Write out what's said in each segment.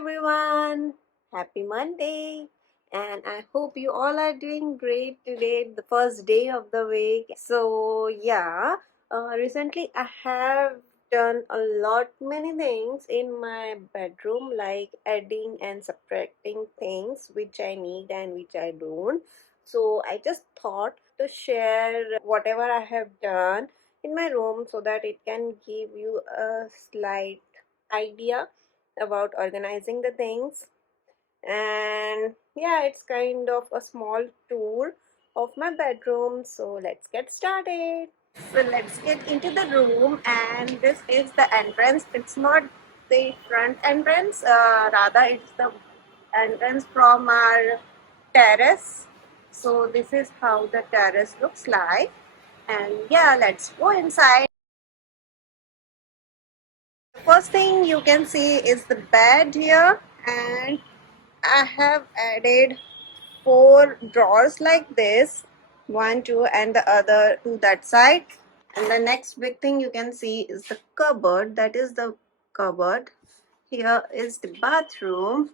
everyone, happy Monday, and I hope you all are doing great today, the first day of the week. Recently I have done a lot many things in my bedroom, like adding and subtracting things which I need and which I don't. So I just thought to share whatever I have done in my room so that it can give you a slight idea about organizing the things. And yeah, it's kind of a small tour of my bedroom, so let's get started. So let's get into the room, and this is the entrance. It's not the front entrance, rather it's the entrance from our terrace. So this is how the terrace looks like, and yeah, let's go inside. First thing you can see is the bed here, and I have added four drawers like this, one, two, and the other to that side. And the next big thing you can see is the cupboard. That is the cupboard. Here is the bathroom,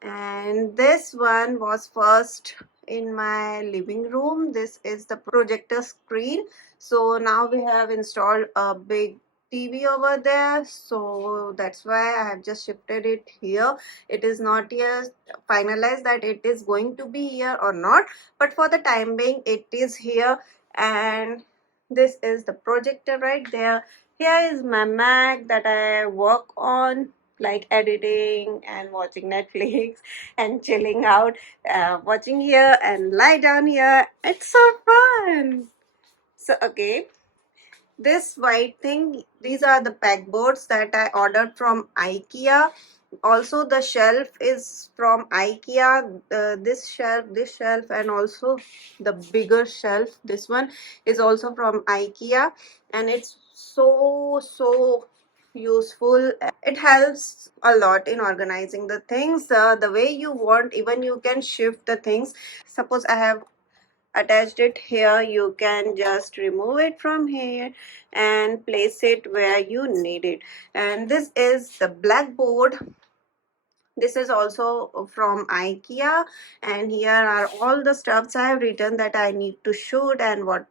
and this one was first in my living room. This is the projector screen, so now we have installed a big TV over there, so that's why I have just shifted it here. It is not yet finalized that it is going to be here or not, but for the time being it is here. And this is the projector right there. Here is my Mac that I work on, like editing and watching Netflix and chilling out, watching here and lie down here. It's so fun. So, okay, this white thing, these are the pegboards that I ordered from IKEA. Also, the shelf is from IKEA. This shelf, and also the bigger shelf. This one is also from IKEA, and it's so useful. It helps a lot in organizing the things the way you want. Even you can shift the things. Suppose I have attached it here, you can just remove it from here and place it where you need it. And this is the blackboard. This is also from IKEA, and here are all the stuffs I have written that I need to shoot and what.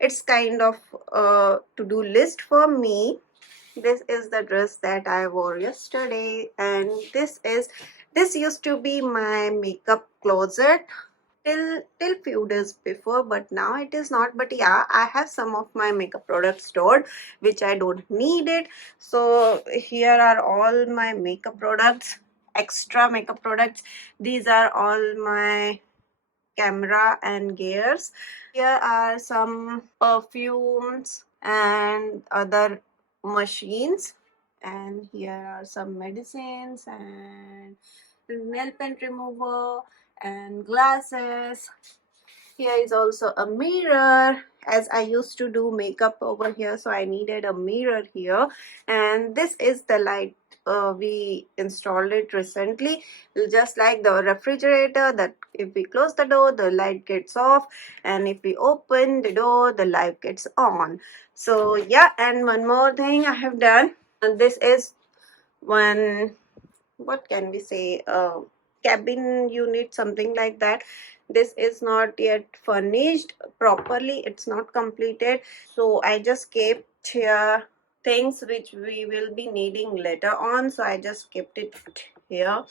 It's kind of a to-do list for me. This is the dress that I wore yesterday, and this used to be my makeup closet till few days before, but now it is not. But yeah, I have some of my makeup products stored which I don't need it. So here are all my makeup products, extra makeup products. These are all my camera and gears. Here are some perfumes and other machines, and here are some medicines and nail paint remover and glasses. Here is also a mirror, as I used to do makeup over here, so I needed a mirror here. And this is the light. We installed it recently, just like the refrigerator, that if we close the door the light gets off, and if we open the door the light gets on. So yeah, and one more thing I have done, and this is one, what can we say, cabin unit, something like that. This is not yet furnished properly, it's not completed, so I just kept here things which we will be needing later on, so I just kept it here.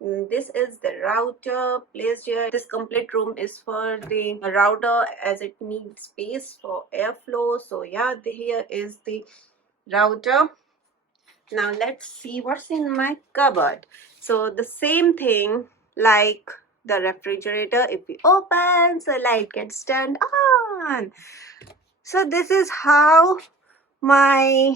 This is the router placed here. This complete room is for the router, as it needs space for airflow. So yeah, here is the router. Now let's see what's in my cupboard. So the same thing like the refrigerator, if we open, the light gets turned on. So this is how my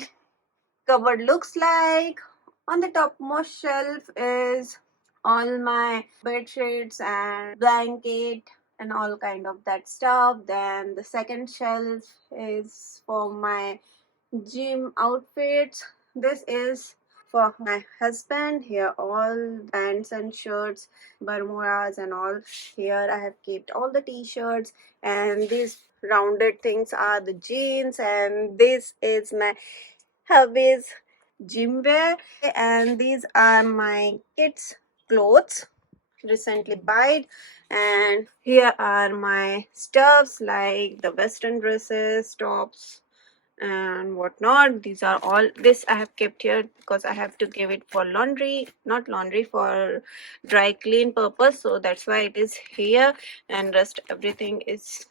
cupboard looks like. On the topmost shelf is all my bed sheets and blanket and all kind of that stuff. Then the second shelf is for my gym outfits. This is for my husband. Here all pants and shirts, bermudas and all. Here I have kept all the t-shirts, and these rounded things are the jeans, and this is my hubby's gym wear, and these are my kids clothes recently bought. And here are my stuffs like the western dresses, tops, and whatnot. These are all, this I have kept here because I have to give it for laundry, not laundry, for dry clean purpose, so that's why it is here. And rest everything is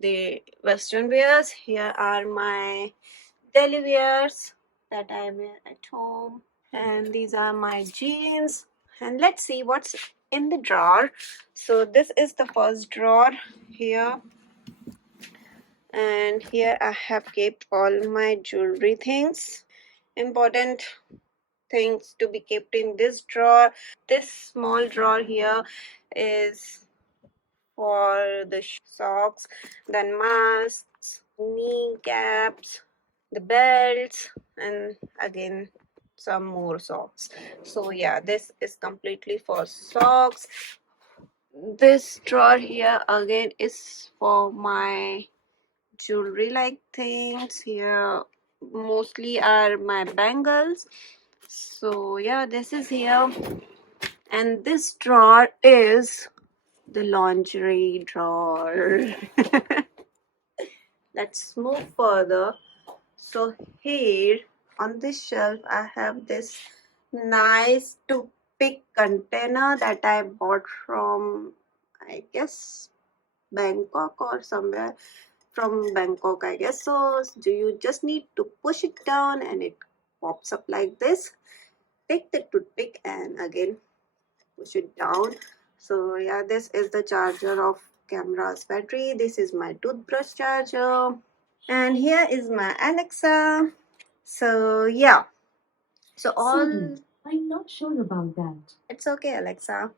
the western wears. Here are my daily wears that I wear at home, and these are my jeans. And let's see what's in the drawer. So this is the first drawer here, and here I have kept all my jewelry things, important things to be kept in this drawer. This small drawer here is for the socks, then masks, knee caps, the belts, and again some more socks. So yeah, this is completely for socks. This drawer here again is for my jewelry like things. Here mostly are my bangles. So yeah, this is here. And this drawer is the lingerie drawer. Let's move further. So here on this shelf I have this nice toothpick container that I bought from, I guess, Bangkok or somewhere from Bangkok, I guess. So do you just need to push it down and it pops up like this. Take the toothpick and again push it down. So yeah, this is the charger of camera's battery. This is my toothbrush charger, and here is my Alexa. So yeah, so all, I'm not sure about that. It's okay, Alexa.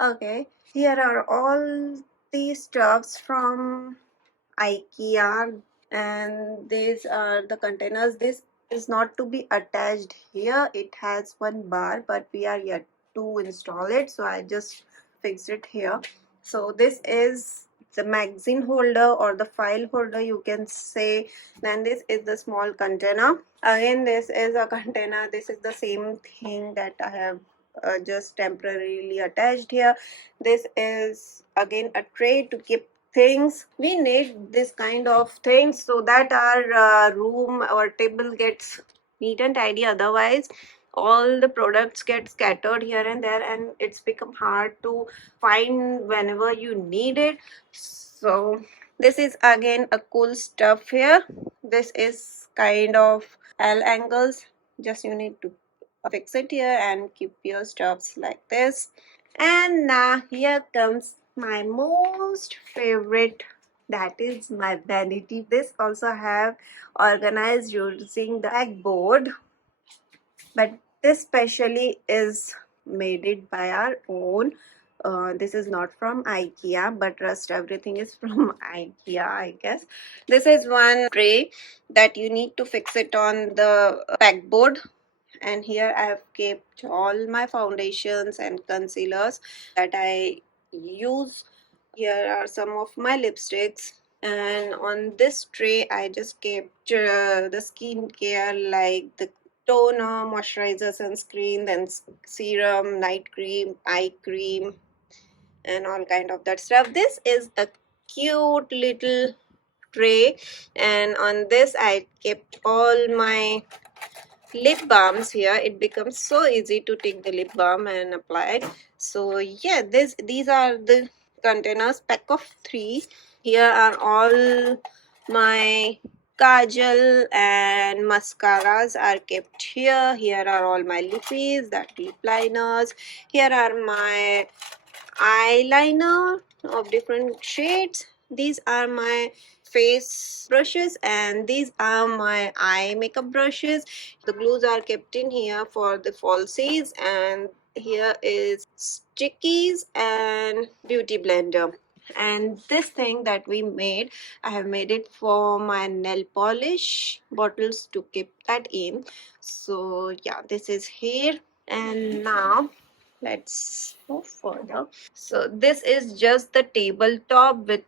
Okay, here are all the stuffs from IKEA, and these are the containers. This is not to be attached here. It has one bar, but we are yet to install it, so I just fixed it here. So this is the magazine holder or the file holder, you can say. Then this is the small container. Again, this is a container. This is the same thing that I have just temporarily attached here. This is again a tray to keep things. We need this kind of things so that our room or table gets neat and tidy. Otherwise all the products get scattered here and there, and it's become hard to find whenever you need it. So this is again a cool stuff here. This is kind of L angles, just you need to fix it here and keep your stuffs like this. And now here comes my most favorite, that is my vanity. This also have organized using the backboard, but this specially is made it by our own. This is not from IKEA, but rest everything is from IKEA, I guess. This is one tray that you need to fix it on the backboard, and here I have kept all my foundations and concealers that I use. Here are some of my lipsticks, and on this tray I just kept the skincare like the toner, moisturizer, sunscreen, then serum, night cream, eye cream, and all kind of that stuff. This is a cute little tray, and on this I kept all my lip balms. Here it becomes so easy to take the lip balm and apply it. So yeah, these are the containers, pack of 3. Here are all my kajal and mascaras are kept here. Here are all my lippies, that lip liners. Here are my eyeliner of different shades. These are my face brushes, and these are my eye makeup brushes. The glues are kept in here for the falsies, and here is stickies and beauty blender. And this thing that we made, I have made it for my nail polish bottles to keep that in. So yeah, this is here. And now let's move further. So this is just the tabletop with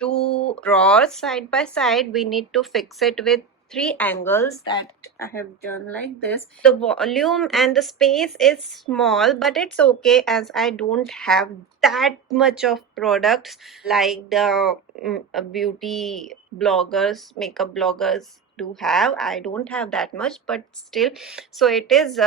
2 drawers side by side. We need to fix it with three angles that I have done like this. The volume and the space is small, but it's okay as I don't have that much of products like the beauty bloggers, makeup bloggers do have. I don't have that much, but still, so it is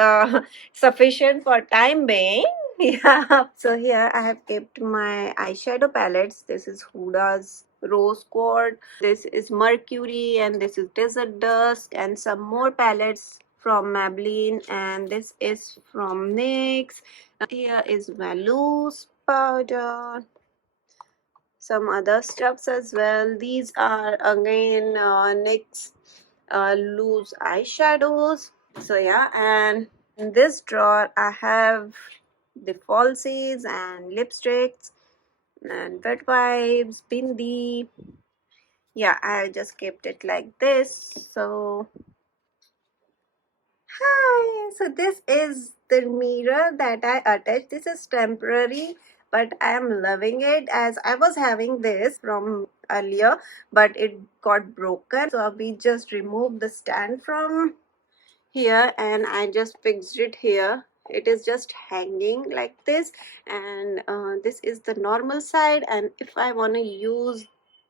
sufficient for time being. Yeah. So here I have kept my eyeshadow palettes. This is Huda's Rose Quartz, this is Mercury, and this is Desert Dusk, and some more palettes from Maybelline, and this is from NYX. Here is my loose powder, some other stuffs as well. These are again NYX loose eyeshadows. So yeah, and in this drawer I have the falsies and lipsticks and wet wipes, bindi. Yeah, I just kept it like this. So hi, so this is the mirror that I attached. This is temporary, but I am loving it as I was having this from earlier, but it got broken, so we just removed the stand from here and I just fixed it here. It is just hanging like this, and this is the normal side, and if I want to use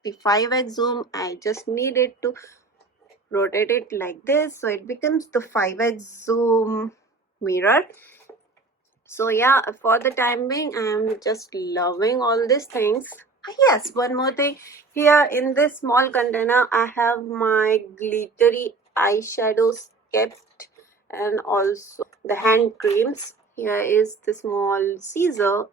the 5x zoom, I just need it to rotate it like this, so it becomes the 5x zoom mirror. So yeah, for the time being I'm just loving all these things. Yes, one more thing, here in this small container I have my glittery eyeshadows kept, and also the hand creams. Here is the small scissor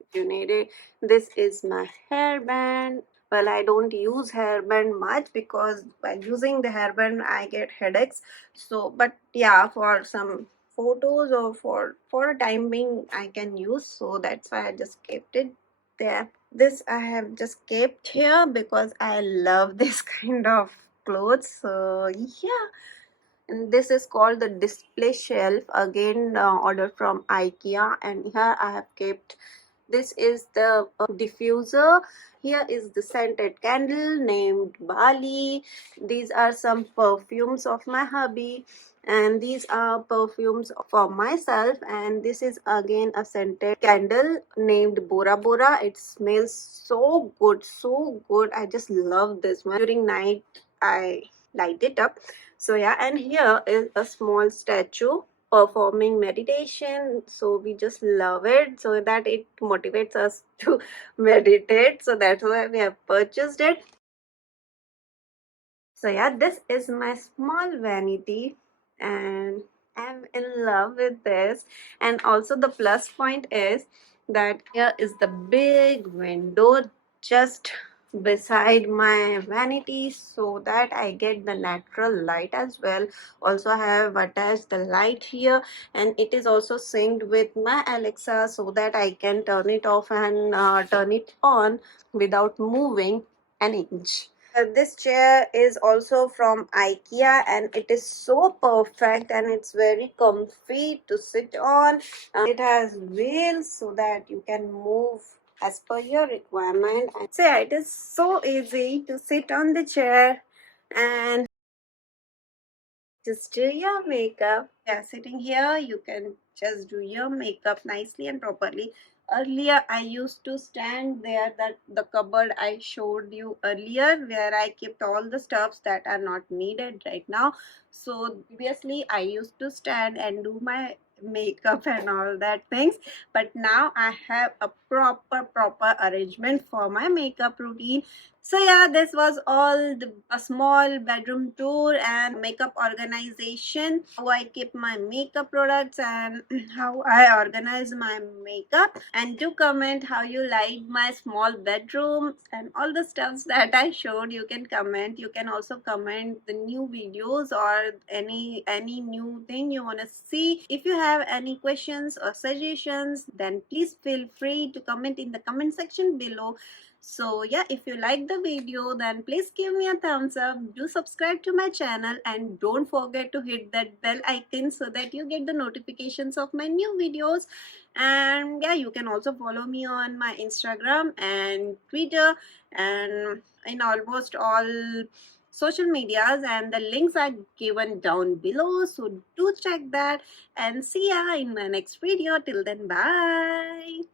if you need it. This is my hairband. Well, I don't use hairband much because by using the hairband I get headaches. So but yeah, for some photos or for a time being I can use, so that's why I just kept it there. This I have just kept here because I love this kind of clothes. So yeah, and this is called the display shelf, again ordered from IKEA, and here I have kept, this is the diffuser. Here is the scented candle named Bali. These are some perfumes of my hubby, and these are perfumes for myself, and this is again a scented candle named Bora Bora. It smells so good, so good. I just love this one. During night I light it up. So yeah, and here is a small statue performing meditation, so we just love it, so that it motivates us to meditate, so that's why we have purchased it. So yeah, this is my small vanity, and I'm in love with this. And also the plus point is that here is the big window just beside my vanity, so that I get the natural light as well. Also I have attached the light here, and it is also synced with my Alexa, so that I can turn it off and turn it on without moving an inch. This chair is also from IKEA, and it is so perfect and it's very comfy to sit on. It has wheels so that you can move as per your requirement. And so yeah, it is so easy to sit on the chair and just do your makeup. Yeah, sitting here, you can just do your makeup nicely and properly. Earlier, I used to stand there, that the cupboard I showed you earlier, where I kept all the stuffs that are not needed right now. So previously, I used to stand and do my makeup and all that things, but now I have a proper arrangement for my makeup routine. So yeah, this was all a small bedroom tour and makeup organization. How I keep my makeup products and how I organize my makeup. And do comment how you like my small bedroom and all the stuffs that I showed. You can comment. You can also comment the new videos or any new thing you want to see. If you have any questions or suggestions, then please feel free to comment in the comment section below. So yeah, if you like the video, then please give me a thumbs up. Do subscribe to my channel and don't forget to hit that bell icon so that you get the notifications of my new videos. And yeah, you can also follow me on my Instagram and Twitter, and in almost all social medias, and the links are given down below, so do check that, and see ya in my next video. Till then, bye.